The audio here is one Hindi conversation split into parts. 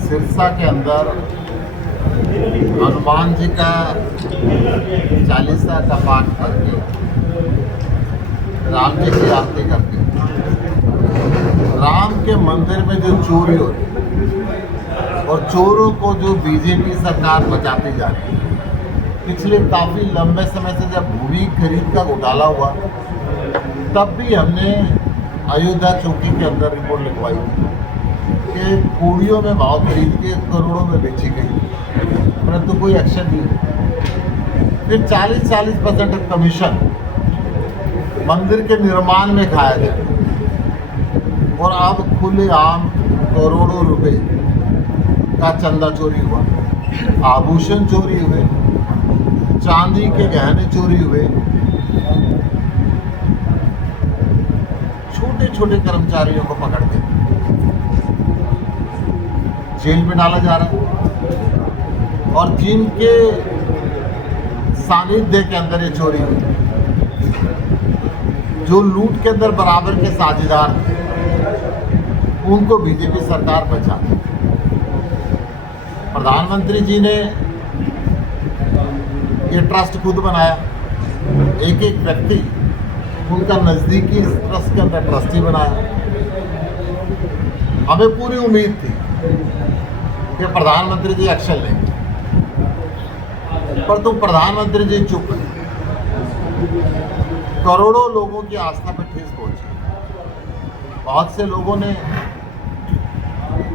सिरसा के अंदर हनुमान जी का चालीसा का पाठ करके, राम जी की आरती करके, राम के मंदिर में जो चोरी हो रही और चोरों को जो बीजेपी सरकार बचाती जा रही है। पिछले काफ़ी लंबे समय से जब भूमि खरीद का घोटाला हुआ तब भी हमने अयोध्या चौकी के अंदर रिपोर्ट लिखवाई थी कि कूड़ियों में भाव खरीद के करोड़ों में बेची गई, परंतु कोई एक्शन नहीं हुआ। फिर 40% कमीशन मंदिर के निर्माण में खाया गया और अब खुलेआम करोड़ों रुपए का चंदा चोरी हुआ, आभूषण चोरी हुए, चांदी के गहने चोरी हुए, छोटे छोटे कर्मचारियों को पकड़ के जेल में डाला जा रहा है और जिनके सानिध्य के अंदर ये चोरी हुई, जो लूट के अंदर बराबर के साझेदार थे, उनको बीजेपी सरकार बचा। प्रधानमंत्री जी ने ये ट्रस्ट खुद बनाया, एक एक व्यक्ति उनका नज़दीकी ट्रस्ट के अंदर ट्रस्टी बनाया। हमें पूरी उम्मीद थी कि प्रधानमंत्री जी एक्शन लेंगे, पर तुम प्रधानमंत्री जी चुप रहे। करोड़ों लोगों की आस्था पर ठेस पहुंची। बहुत से लोगों ने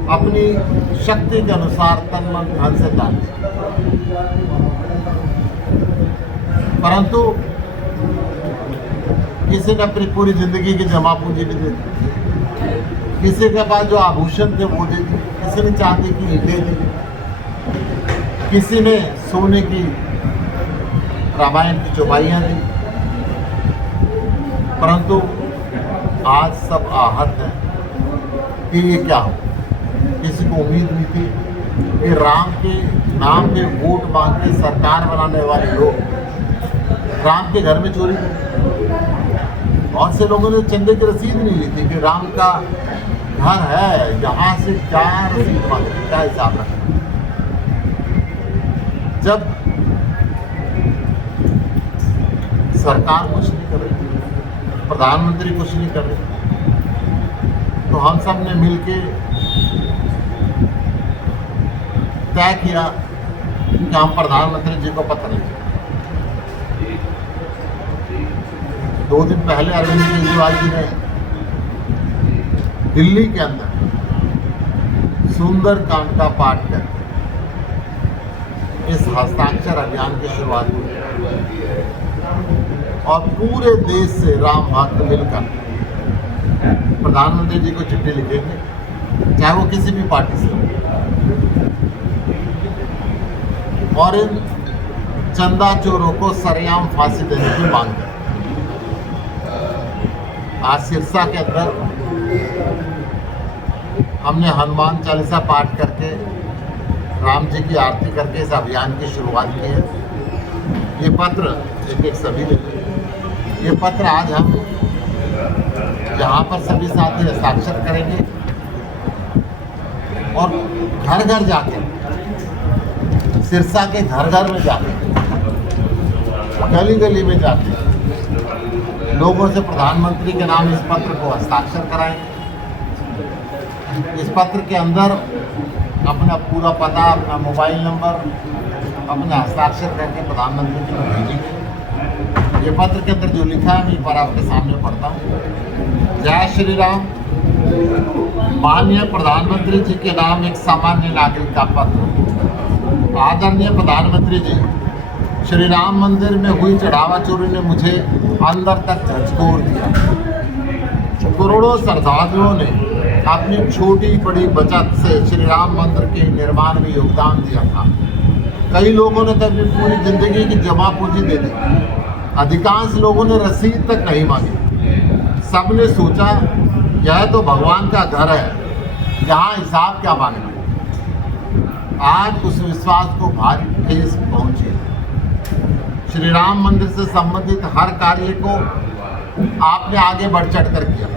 अपनी शक्ति के अनुसार तन मन धन से दान दिया, परंतु किसी ने अपनी पूरी जिंदगी की जमा पूंजी भी दे दी, किसी के पास जो आभूषण थे वो दे दी, किसी ने चांदी की ईंटें दी, किसी ने सोने की रामायण की चौपाइयाँ दी, परंतु आज सब आहत हैं कि ये क्या हो। किसी को उम्मीद नहीं थी कि राम के नाम पे वोट मांग के सरकार बनाने वाले लोग राम के घर में चोरी की। बहुत से लोगों ने चंदे की रसीद नहीं ली थी कि राम का घर है, यहाँ से क्या रसीद मांगे, क्या हिसाब रखें। जब सरकार कुछ नहीं कर रही, प्रधानमंत्री कुछ नहीं कर रहे, तो हम सब ने मिलके तय किया कि हम प्रधानमंत्री जी को पत्र लिखें। 2 दिन पहले अरविंद केजरीवाल जी ने दिल्ली के अंदर सुंदरकांड का पाठ करके इस हस्ताक्षर अभियान की शुरुआत हुई और पूरे देश से राम भक्त मिलकर प्रधानमंत्री जी को चिट्ठी लिखेंगे, चाहे वो किसी भी पार्टी से हो, और इन चंदा चोरों को सरेआम फांसी देने की मांग है। आज सिरसा के अंदर हमने हनुमान चालीसा पाठ करके, राम जी की आरती करके इस अभियान की शुरुआत की है। ये पत्र एक एक सभी ले लें। ये पत्र आज हम यहाँ पर सभी साथी हस्ताक्षर करेंगे और घर घर जाके, सिरसा के घर घर में जाके, गली गली में जाके लोगों से प्रधानमंत्री के नाम इस पत्र को हस्ताक्षर कराएंगे। इस पत्र के अंदर अपना पूरा पता, अपना मोबाइल नंबर, अपना हस्ताक्षर करके प्रधानमंत्री जी को भेजेंगे। ये पत्र के अंदर जो लिखा है मैं एक बार आपके सामने पढ़ता हूँ। जय श्री राम। माननीय प्रधानमंत्री जी के नाम एक सामान्य नागरिक का पत्र। आदरणीय प्रधानमंत्री जी, श्री राम मंदिर में हुई चढ़ावा चोरी ने मुझे अंदर तक झंझोर दिया। करोड़ों श्रद्धालुओं ने अपनी छोटी बड़ी बचत से श्री राम मंदिर के निर्माण में योगदान दिया था। कई लोगों ने तो अपनी पूरी जिंदगी की जमा पूंजी दे दी। अधिकांश लोगों ने रसीद तक नहीं मांगी। सबने सोचा यह तो भगवान का घर है, यहाँ हिसाब क्या मांगना। आज उस विश्वास को भारी ठेस पहुंची है। श्री राम मंदिर से संबंधित हर कार्य को आपने आगे बढ़ चढ़ कर किया।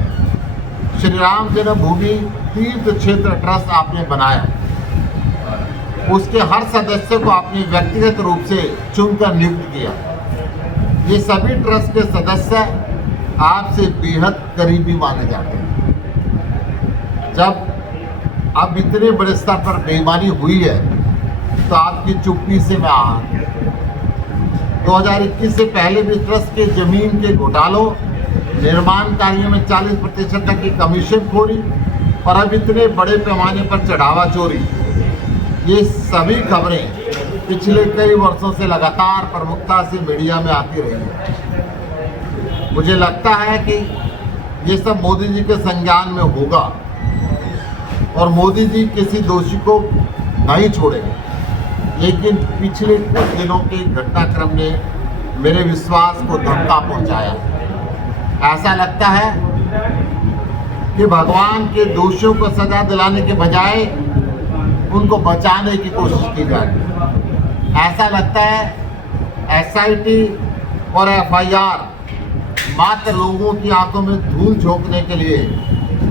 श्री राम जन्मभूमि तीर्थ क्षेत्र ट्रस्ट आपने बनाया, उसके हर सदस्य को आपने व्यक्तिगत रूप से चुनकर नियुक्त किया। ये सभी ट्रस्ट के सदस्य आपसे बेहद करीबी माने जाते हैं। जब अब इतने बड़े स्तर पर बेईमानी हुई है तो आपकी चुप्पी से मैं आहत। 2021 से पहले भी ट्रस्ट के जमीन के घोटालों, निर्माण कार्यों में 40% तक की कमीशन खोरी और अब इतने बड़े पैमाने पर चढ़ावा चोरी, ये सभी खबरें पिछले कई वर्षों से लगातार प्रमुखता से मीडिया में आती रही है। मुझे लगता है कि ये सब मोदी जी के संज्ञान में होगा और मोदी जी किसी दोषी को नहीं छोड़ेंगे, लेकिन पिछले कुछ दिनों के घटनाक्रम ने मेरे विश्वास को धक्का पहुंचाया। ऐसा लगता है कि भगवान के दोषियों को सजा दिलाने के बजाय उनको बचाने की कोशिश की जा रही है। ऐसा लगता है एसआईटी और एफआईआर मात्र लोगों की आंखों में धूल झोंकने के लिए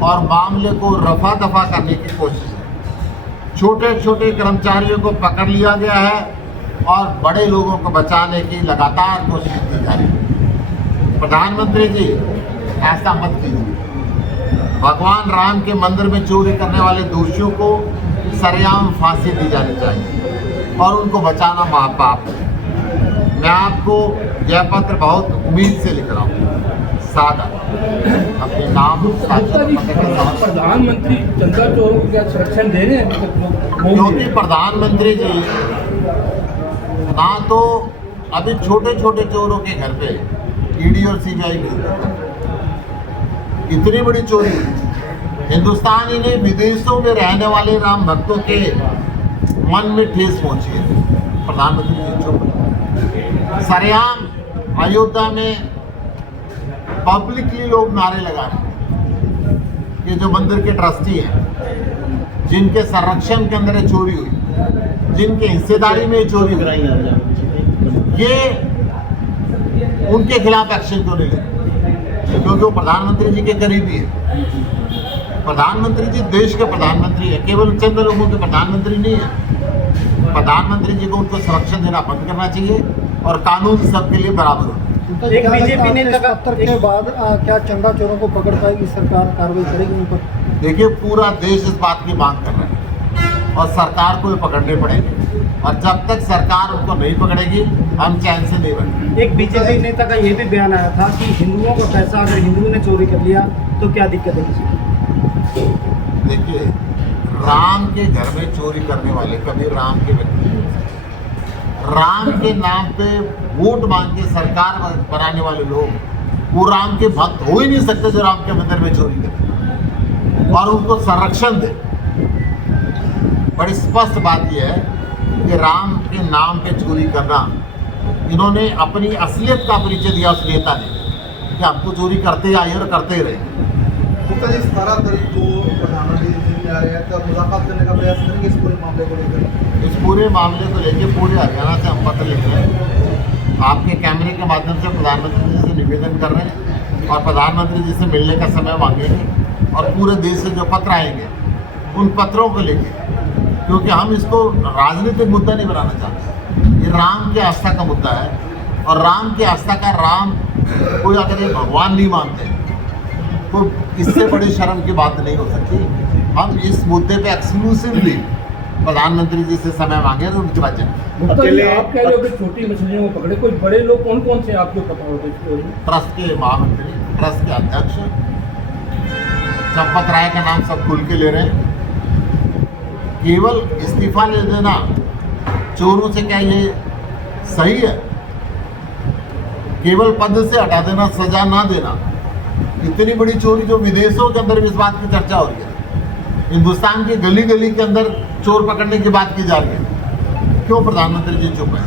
और मामले को रफा दफा करने की कोशिश है। छोटे छोटे कर्मचारियों को पकड़ लिया गया है और बड़े लोगों को बचाने की लगातार कोशिश की जा रही है। प्रधानमंत्री जी, ऐसा मत कीजिए। भगवान राम के मंदिर में चोरी करने वाले दोषियों को सरेआम फांसी दी जानी चाहिए और उनको बचाना महापाप है। मैं आपको यह पत्र बहुत उम्मीद से लिख रहा हूँ। सादा अपने नाम प्रधानमंत्री चंदा चोरों को क्या संरक्षण दे रहे हैं? क्योंकि प्रधानमंत्री जी ना तो अभी छोटे छोटे चोरों के घर पे ईडी और सीबीआई मिलती, इतनी बड़ी चोरी हिंदुस्तान ही नहीं विदेशों में रहने वाले राम भक्तों के मन में ठेस पहुंची है। प्रधानमंत्री जी चुप। सरेआम अयोध्या में पब्लिकली लोग नारे लगा रहे हैं कि जो मंदिर के ट्रस्टी हैं, जिनके संरक्षण के अंदर चोरी हुई, जिनके हिस्सेदारी में चोरी हुई, ये उनके खिलाफ एक्शन क्यों नहीं लेते? क्योंकि वो प्रधानमंत्री जी के करीबी है। प्रधानमंत्री जी देश के प्रधानमंत्री है, केवल चंद लोगों के प्रधानमंत्री नहीं है। प्रधानमंत्री जी को उनको संरक्षण देना बंद करना चाहिए और कानून सबके लिए बराबर होना। एक बीजेपी नेता का पत्र के बाद क्या चंदा चोरों को पकड़ पाएगी सरकार, कार्रवाई करेगी उन पर? देखिए, पूरा देश इस बात की मांग कर रहा है और सरकार को ये पकड़ने पड़ेंगे और जब तक सरकार उनको नहीं पकड़ेगी हम चैन से नहीं बैठेंगे। एक बीजेपी नेता का ये भी बयान आया था कि हिंदुओं का पैसा अगर हिंदुओं ने चोरी कर लिया तो क्या दिक्कत है? देखिए, राम के घर में चोरी करने वाले कभी राम के व्यक्ति नहीं हो सकते। राम के नाम पे वोट मांग के सरकार बनाने वाले लोग वो राम के भक्त हो ही नहीं सकते जो राम के मंदिर में चोरी करें और उनको संरक्षण दे। बड़ी स्पष्ट बात यह है कि राम के नाम पे चोरी करना, इन्होंने अपनी असलियत का परिचय दिया उस नेता ने कि हमको चोरी करते आए और करते ही रहे। गुप्ता जी, 17 तारीख को प्रधानमंत्री जी आ रहे हैं, तब मुलाकात करने का प्रयास करेंगे इस पूरे मामले को लेकर? इस पूरे मामले को लेकर पूरे हरियाणा से हम पत्र लिख रहे हैं, आपके कैमरे के माध्यम से प्रधानमंत्री जी से निवेदन कर रहे हैं और प्रधानमंत्री जी से मिलने का समय मांगेंगे और पूरे देश से जो पत्र आएंगे उन पत्रों को लेकर, क्योंकि हम इसको राजनीतिक मुद्दा नहीं बनाना चाहते। ये राम की आस्था का मुद्दा है और राम की आस्था का राम कोई अगर ये भगवान नहीं मानते तो इससे बड़ी शर्म की बात नहीं हो सकती। हम इस मुद्दे पे एक्सक्लूसिवली प्रधानमंत्री जी से समय मांगे और उनके बाद जाएंगे। अकेले आप कह रहे हो कि छोटी मछलियों को पकड़े, कोई बड़े लोग कौन कौन से आपको पता होते? ट्रस्ट के महामंत्री, ट्रस्ट के अध्यक्ष चंपत राय का नाम सब खुल के ले रहे हैं। केवल इस्तीफा ले देना चोरों से क्या ये सही है? केवल पद से हटा देना, सजा ना देना, इतनी बड़ी चोरी जो विदेशों के अंदर भी इस बात की चर्चा हो रही है, हिंदुस्तान की गली गली के अंदर चोर पकड़ने की बात की जा रही है। क्यों प्रधानमंत्री जी चुप है?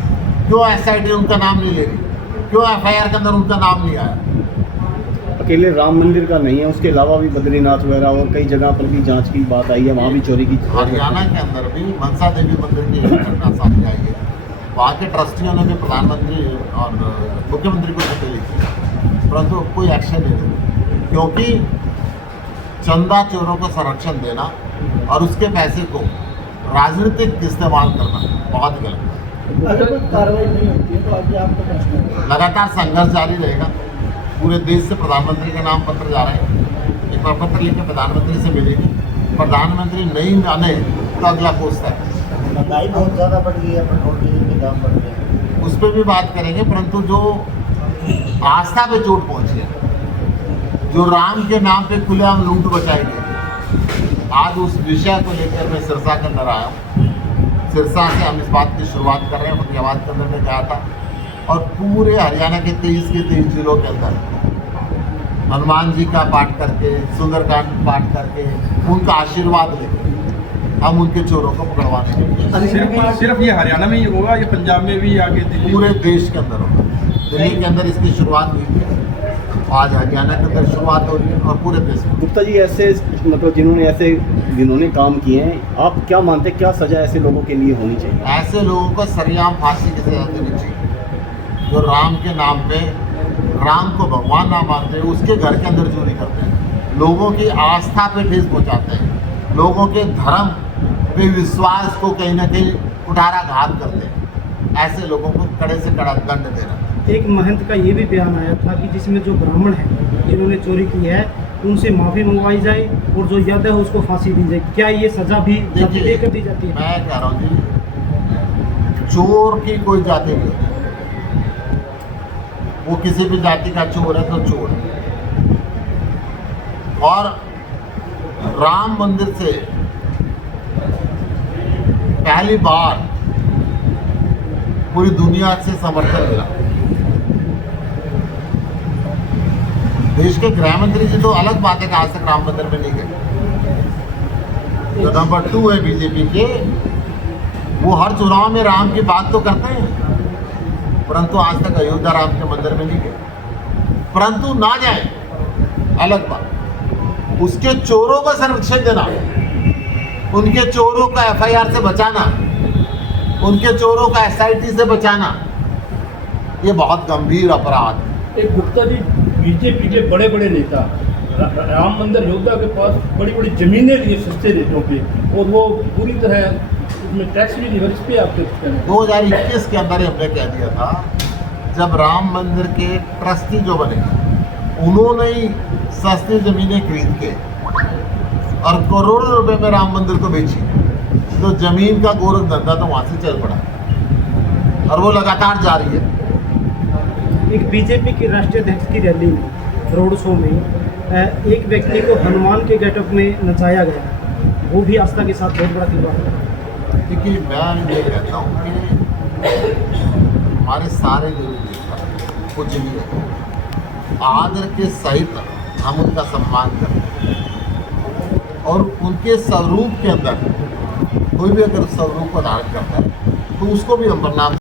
क्यों एसआईटी उनका नाम नहीं ले रही? क्यों एफआईआर के अंदर उनका नाम नहीं आया? अकेले राम मंदिर का नहीं है, उसके अलावा भी बद्रीनाथ वगैरह और कई जगह पर भी जांच की बात आई है, वहाँ भी चोरी की। हरियाणा के अंदर भी मनसा देवी मंदिर की घटना सामने आई है। वहाँ के ट्रस्टियों ने भी प्रधानमंत्री और मुख्यमंत्री को चिट्ठी लिखी, परंतु कोई एक्शन नहीं लिया, क्योंकि चंदा चोरों को संरक्षण देना और उसके पैसे को राजनीतिक इस्तेमाल करना बहुत गलत है। अगर कोई कार्रवाई नहीं होती है तो आगे आपका प्रश्न है। लगातार संघर्ष जारी रहेगा। पूरे देश से प्रधानमंत्री के नाम पत्र जा रहे हैं। एक पत्र लिख के प्रधानमंत्री से मिलेगी। प्रधानमंत्री नहीं माने तो अगला पूछता है। महंगाई बहुत ज़्यादा बढ़ गई है, पेट्रोल डीजल के दाम बढ़ गए हैं। उस पर भी बात करेंगे, परंतु जो आस्था पे चोट पहुंची है, जो राम के नाम पे खुलेआम लूट बचाई गई, आज उस विषय को लेकर मैं सिरसा के अंदर आया हूँ। सिरसा से हम इस बात की शुरुआत कर रहे हैं। फतेहाबाद के अंदर में कहा था और पूरे हरियाणा के 23 के 23 जिलों के अंदर हनुमान जी का पाठ करके, सुंदरकांड पाठ करके, उनका आशीर्वाद लेकर हम उनके चोरों को पकड़वाने के लिए सिर्फ ये हरियाणा में ही होगा या पंजाब में भी आगे दिल्ली? पूरे देश के अंदर होगा। दिल्ली के अंदर इसकी शुरुआत हुई थी, आज हरियाणा के अंदर शुरुआत हो रही है और पूरे देश में। गुप्ता जी, ऐसे मतलब जिन्होंने काम किए हैं, आप क्या मानते हैं क्या सजा ऐसे लोगों के लिए होनी चाहिए? ऐसे लोगों को सरेआम फांसी की सजा देनी चाहिए। जो राम के नाम पे, राम को भगवान ना मानते, उसके घर के अंदर चोरी करते हैं, लोगों की आस्था पे ठेस पहुंचाते हैं, लोगों के धर्म पे विश्वास को कहीं ना कहीं कुठाराघात करते हैं, ऐसे लोगों को कड़े से कड़ा दंड देना। एक महंत का ये भी बयान आया था कि जिसमें जो ब्राह्मण हैं जिन्होंने चोरी की है उनसे माफ़ी मंगवाई जाए और जो याद है उसको फांसी दी जाए। क्या ये सज़ा भी जाति देकर दी जाती है? मैं कह रहा हूँ जी, चोर की कोई जाति नहीं होती। वो किसी भी जाति का चोर है तो चोर है। और राम मंदिर से पहली बार पूरी दुनिया से समर्थन मिला। देश के गृह मंत्री जी तो अलग बात है कि आज तक राम मंदिर में नहीं गए। जो नंबर 2 है बीजेपी के, वो हर चुनाव में राम की बात तो करते हैं, परंतु आज तक अयोध्या राम के मंदिर में नहीं गए। परंतु ना जाए अलग बात, उसके चोरों को संरक्षण देना, उनके चोरों का FIR से बचाना, उनके चोरों का SIT से बचाना, ये बहुत गंभीर अपराध है। एक गुप्ता जी, बीजेपी के बड़े बड़े नेता राम मंदिर अयोध्या के पास बड़ी बड़ी जमीनें लिए सस्ते रेटों पे, और वो पूरी तरह उसमें टैक्स भी नहीं भर। इस पर आपके 2021 के अंदर हमने कह दिया था, जब राम मंदिर के ट्रस्टी जो बने, उन्होंने ही सस्ती जमीनें खरीद के और करोड़ों रुपए में राम मंदिर को बेची, तो जमीन का गोरख धंधा तो वहाँ से चल पड़ा और वो लगातार जारी है। एक बीजेपी की राष्ट्रीय अध्यक्ष की रैली में, रोड शो में एक व्यक्ति को हनुमान के गेटअप में नचाया गया, वो भी आस्था के साथ बहुत बड़ा खिलवाड़ है। देखिए, मैं ये कहता हूँ कि हमारे सारे जो नेता पूजनीय हैं, आदर के सहित हम उनका सम्मान करते हैं और उनके स्वरूप के अंदर कोई भी अगर स्वरूप को धारण करता है तो उसको भी हम प्रणाम